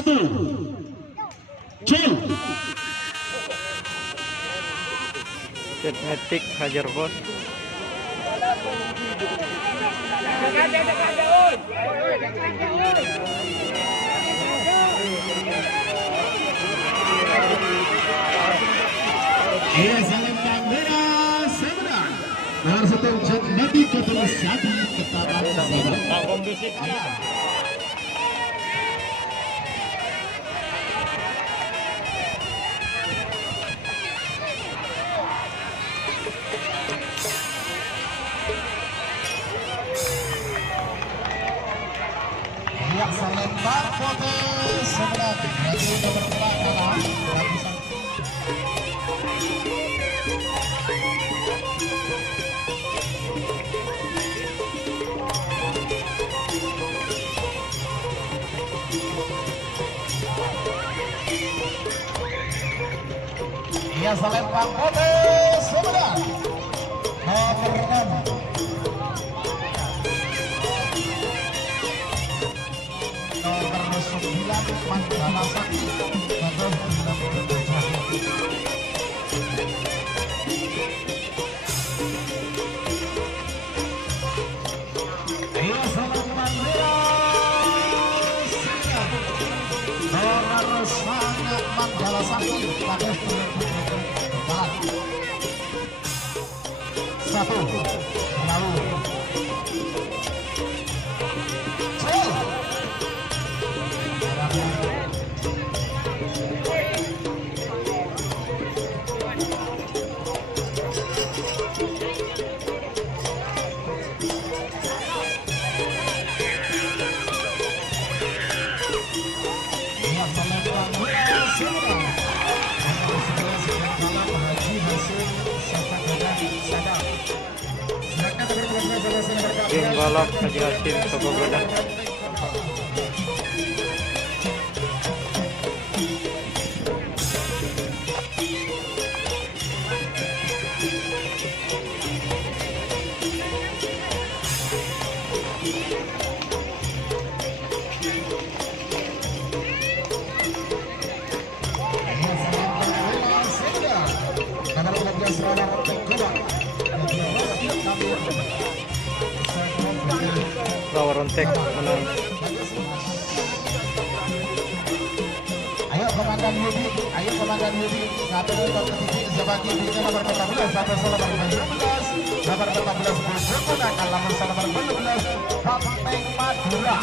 1. Cul. Genetik hajar bos. Selempang merah sebelah. Nomor 1 Genetik ketulis Sadi Ketaman sebelah. Yang selempang foto sebelah. Berarti nomor 4 adalah ia selempang foto sebelah nomor 6 nomor 9 Mandala Sakti nomor 9 ia selempang nomor sangat Mandala Sakti pada 1 lalu Tim balap Haji Hasim Sogogoda. Rawarontek menang. Ayo komandan Yudi, ayo komandan Yudi. Satu untuk titik sebagai di nomor 14 sampai nomor 12. Nomor 14 menggunakan nomor 12 Banteng Madura.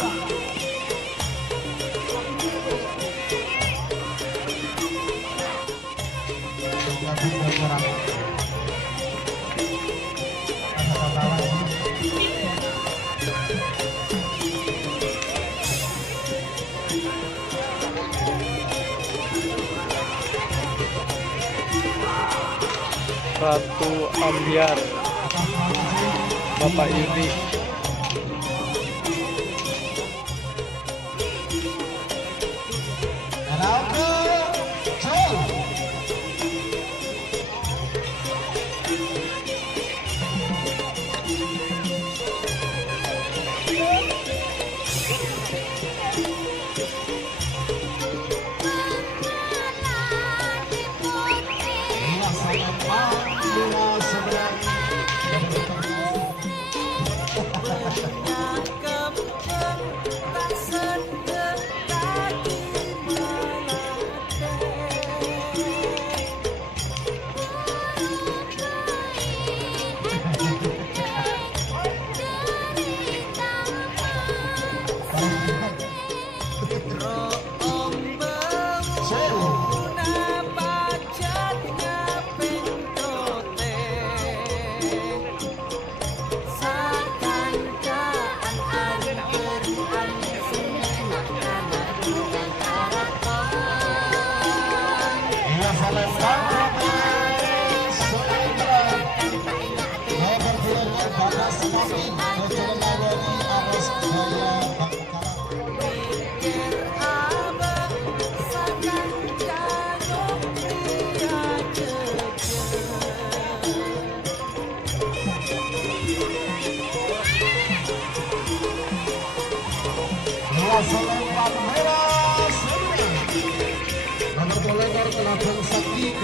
Ratu Ambiar Bapak Yudi. Selempang merah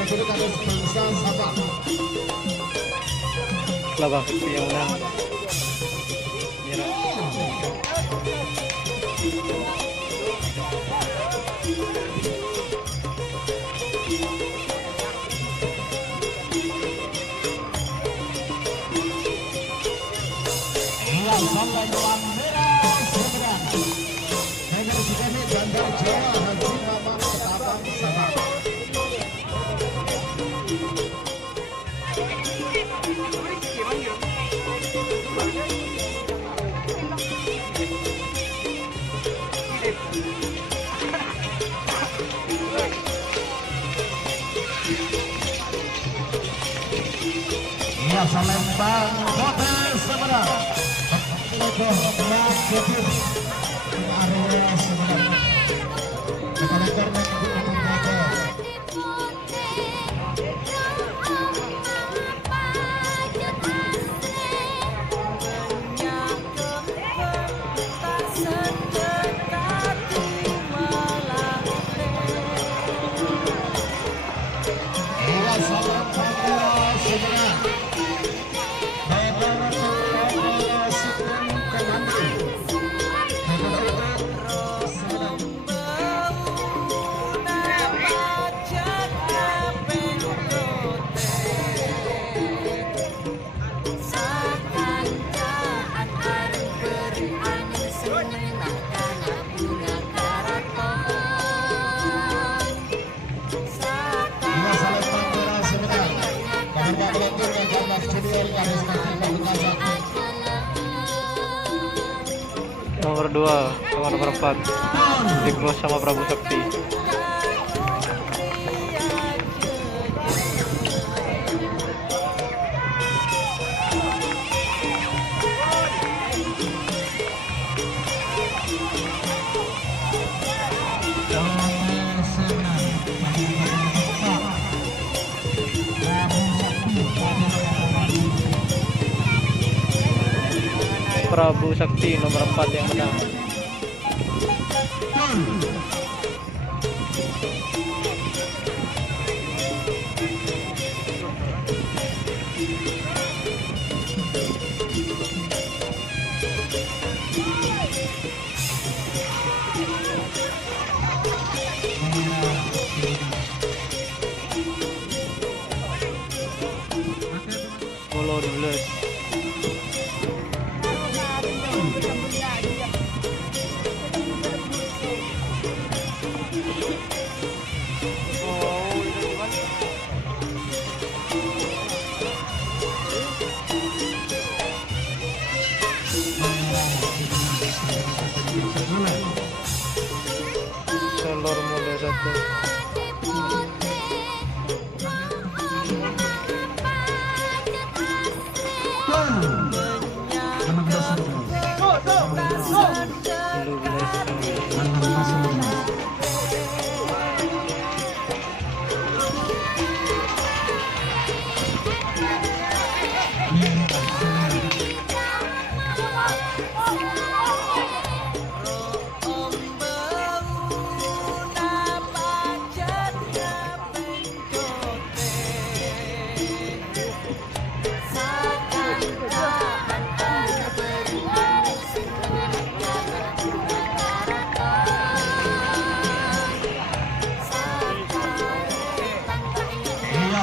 Jadi kado sebangsa Sabah. Labang Sakti yang menang. Mira. Iya, sampai Tuan Merah Seberang. Dengan Cikini Bandar Jawa Haji Mamang Ketapang Sabah. Iya, Salembang Kota Seberang. Lekoh Berat Jepit area Seberang. Kolektor mengikuti jaga. Iya, Salembang Seberang. Nomor 2 sama nomor 4 Diglos sama Prabu Sakti. Prabu Sakti nomor 4 yang menang. Follow the list. Telur mulai 1.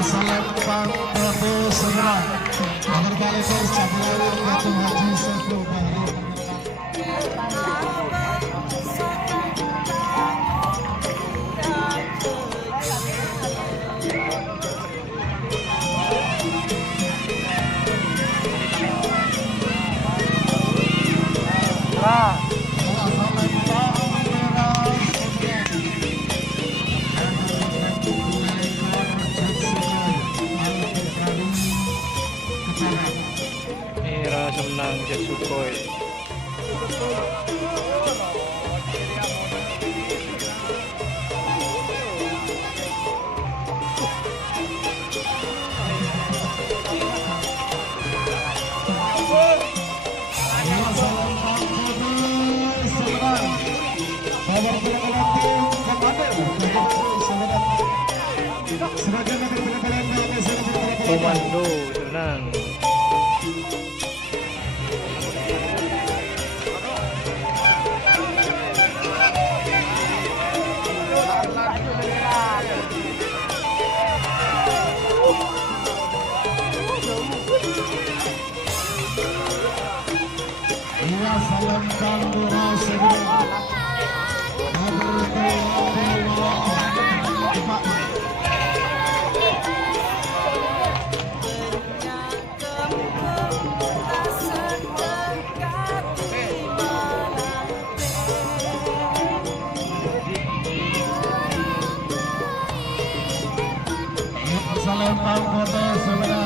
Salembang Prabu Seberang. Nomor kali Januari Ketum Haji Saiful Bahri. Mira menang Jet Sukhoi. Sebagai Komando Renang. Iya, salam Pandora semua. Salam Pandora semua.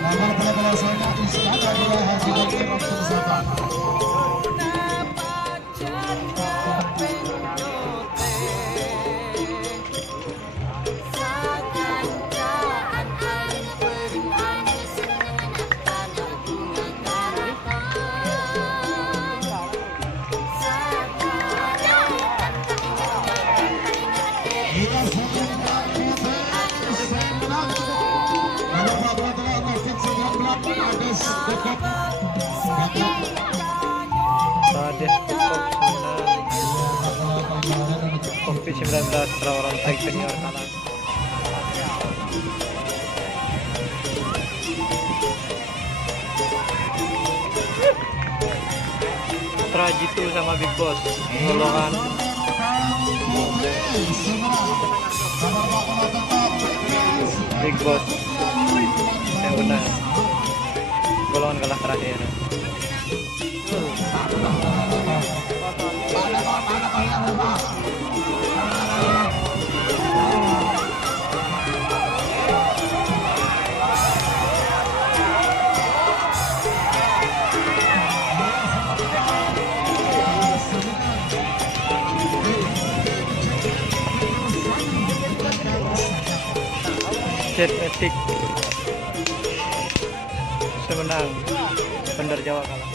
Nama bola saya Istana Bola hasil dari waktu Sabah. Sades COVID-19 orang baik senior kalah. Trajitu sama Big Boss golongan Big Boss yang benar, golongan kalah terakhir. Jet Etik semenang, Bandar Jawa kalah.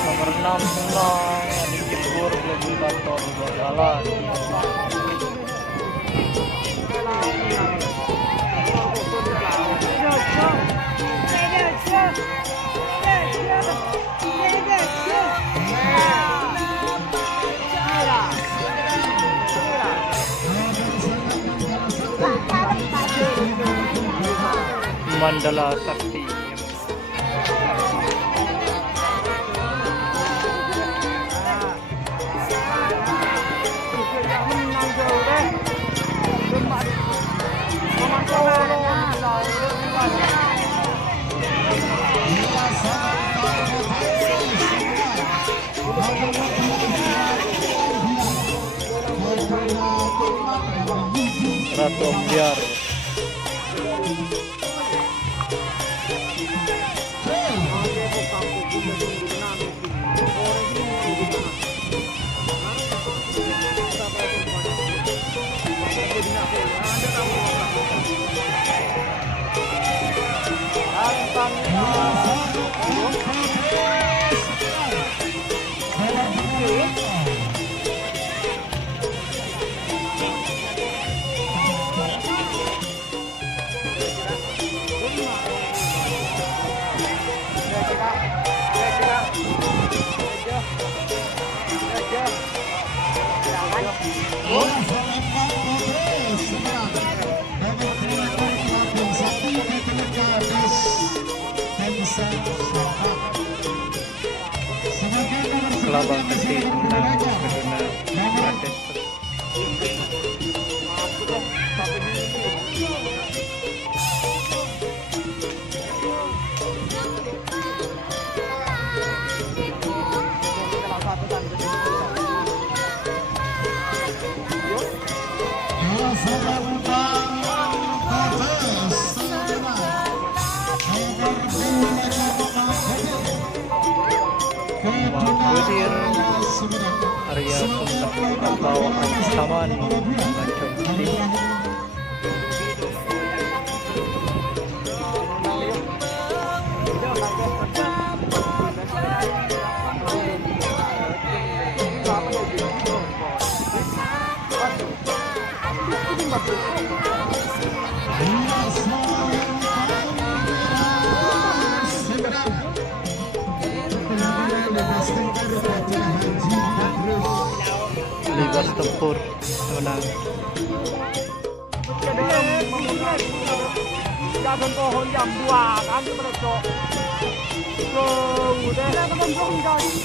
Nomor 6 menang di Jepur Legislator berjalan. Mandala Sakti Ratu Ambiar. Kelabang Sakti menang Meduna Manchester. Yusir Arya Suntak atau Ancaman Macam ini. Ligas Tempur menang. Jangan pohon jam 2 kan melecok. Udah teman guys.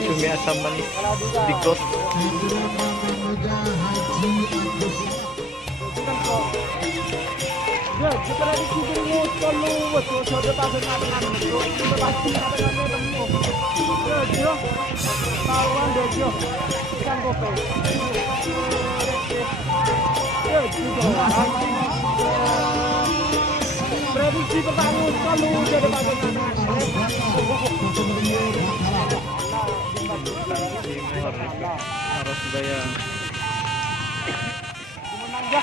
Cumi asam manis di kos. Ya, kita lagi kumpul kalau waktu sudah pasang dengan itu, kita pasti ada temu. Ya, tahuan deh, ikan kopi. Ya, juga. Prediksi pertama kalau sudah pasang dengan Timur harus bayar. menang ya.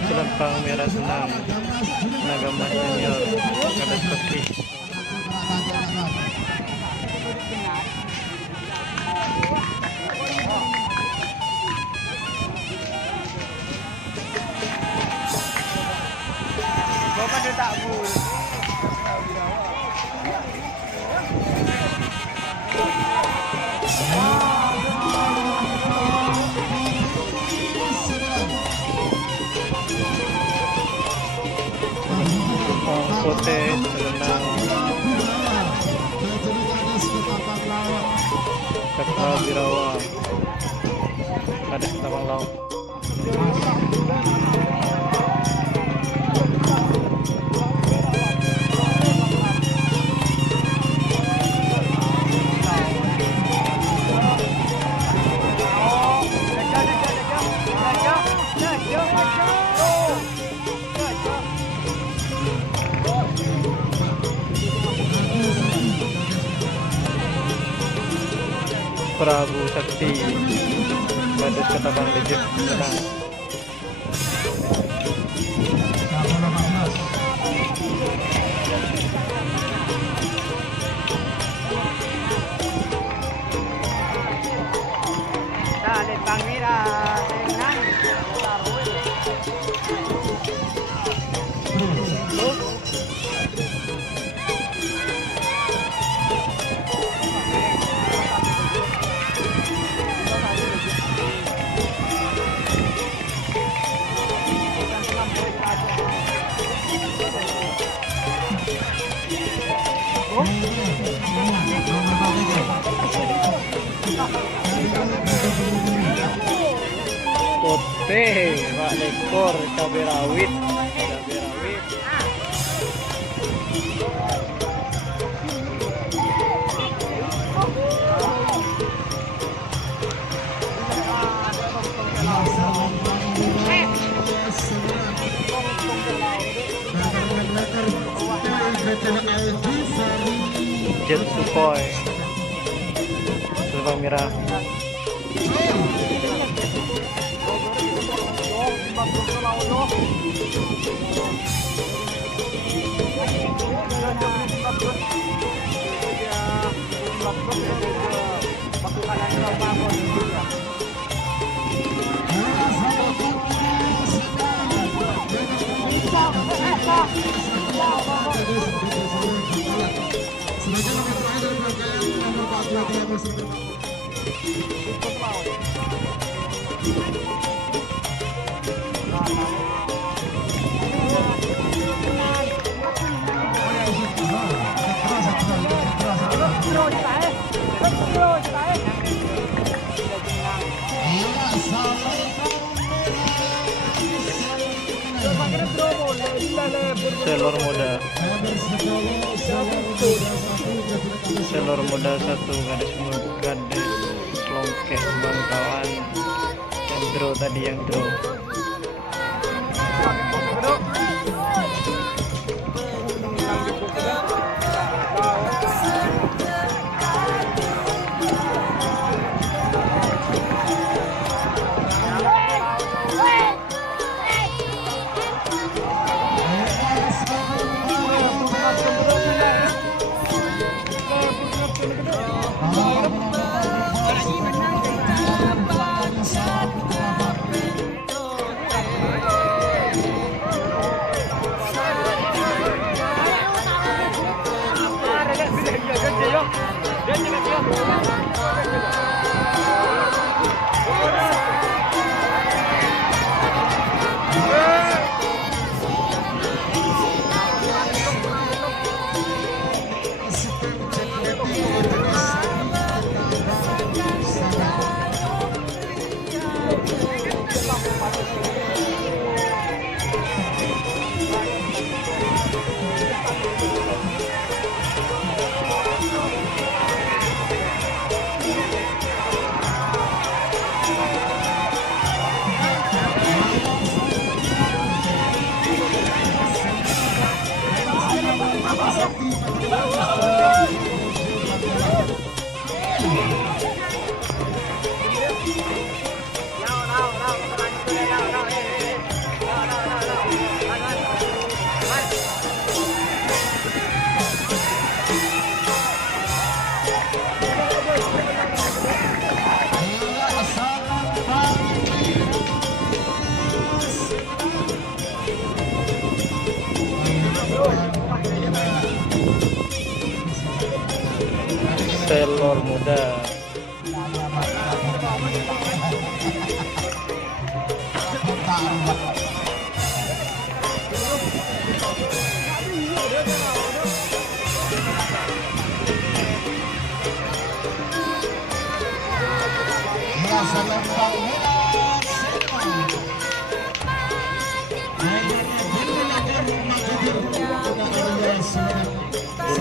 Selempang merah senam Nagama Junior Gadas Putri. Bapak dia tak bu. Kote Selenang Cakra Birawa Gadas Tabang Laut. Prabu Sakti Gadas Ketapang Legit menang. Dale, Pangmira, tenang. Kote Pak Lekor cabai rawit. Jet Sukhoi Selempang merah. Selor muda. Selor muda 1 gadis Longkeh Bangkawan. Yang draw tadi yang draw. Selor muda.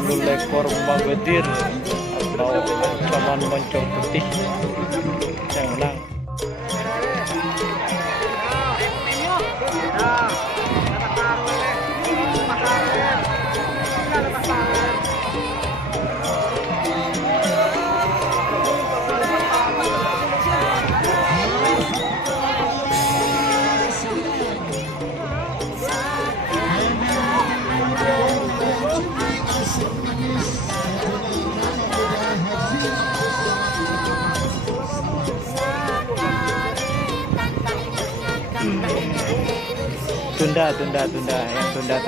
Bulu lekor Magadir atau ancaman moncong putih yang menang. Tunda,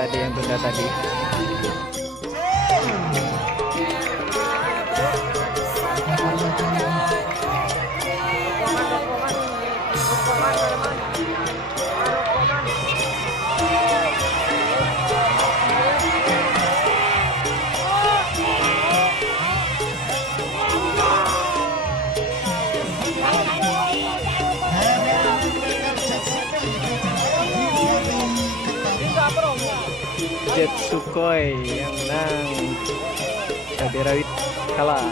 yang tunda tadi. Jet Sukhoi yang menang. Cabai rawit kalah.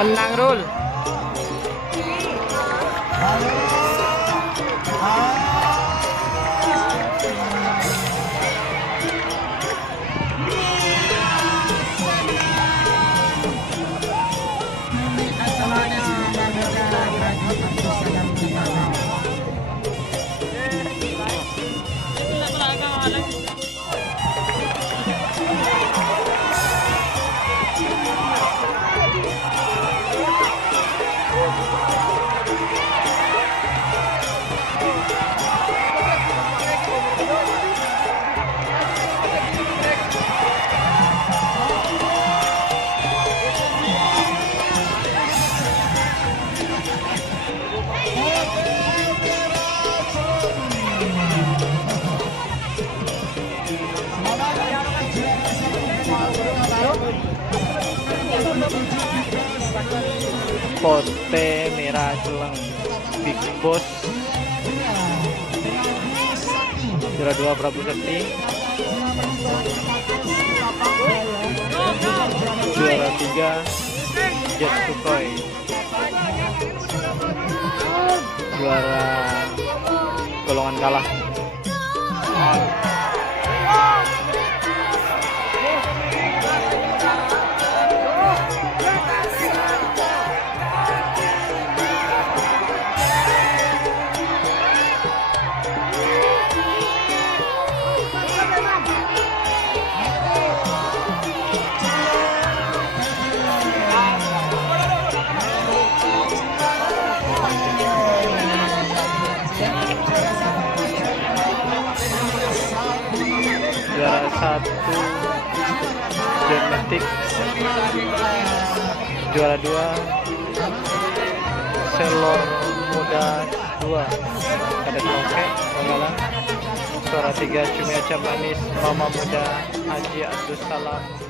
Tenang, Rul. Pote Merah Celeng Big Boss juara 2 Prabu Sakti, juara 3 Jet Sukhoi, juara golongan kalah juara 1 Genetik, juara 2 Selor Muda 2 Kadet Longke Banggalan, juara 3 Cumi Acam Manis Mama Muda Haji Abdus Salam